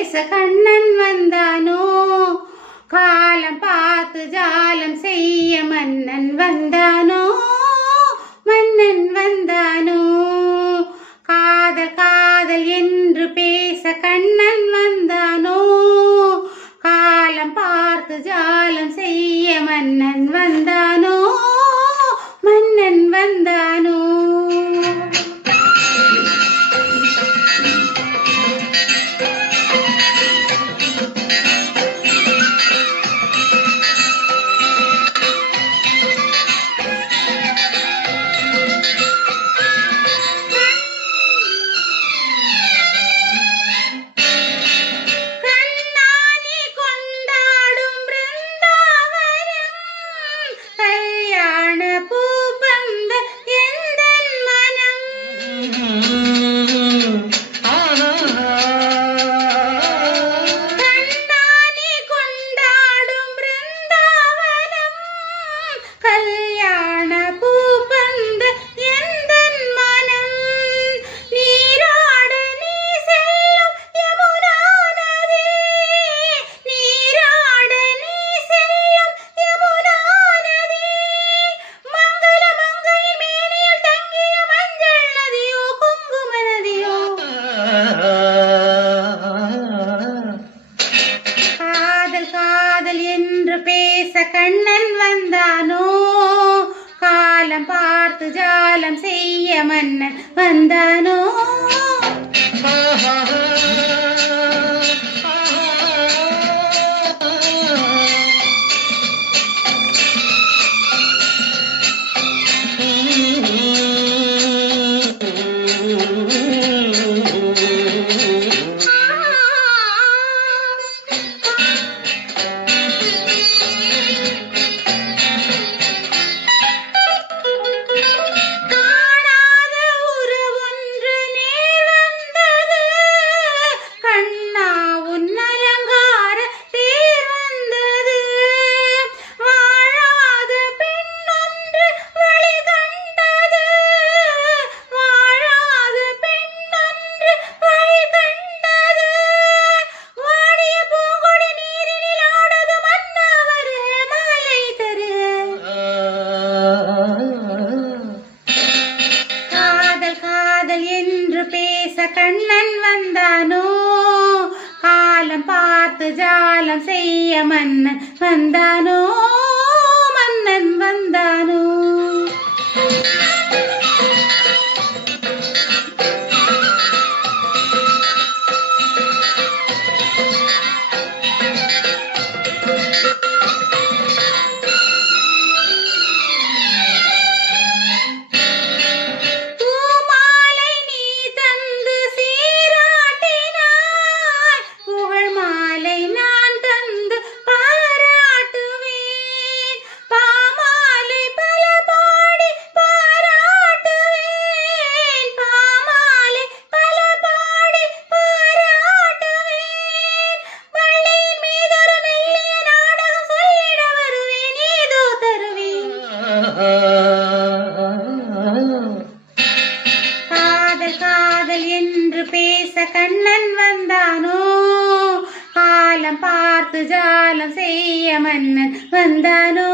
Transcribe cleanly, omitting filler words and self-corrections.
பேச கண்ணன் வந்தானோ, காலம் பார்த்து ஜாலம் செய்ய மன்னன் வந்தானோ, மன்னன் வந்தானோ. காதல் காதல் என்று பேச கண்ணன் வந்தானோ, காலம் பார்த்து ஜாலம் செய்ய மன்னன் வந்தானோ, மன்னன் வந்தானோ. பேச கண்ணன் வந்தானோ, காலம் பார்த்து ஜாலம் செய்ய மன்னன் வந்தானோ. பேச கண்ணன் வந்தானோ, காலம் பார்த்து ஜாலம் செய்ய மன்னன் வந்தானோ, மன்னன் வந்தானோ. காதல் காதல் என்று பேச கண்ணன் வந்தானோ, காலம் பார்த்து ஜாலம் செய்ய மன்னன் வந்தானோ.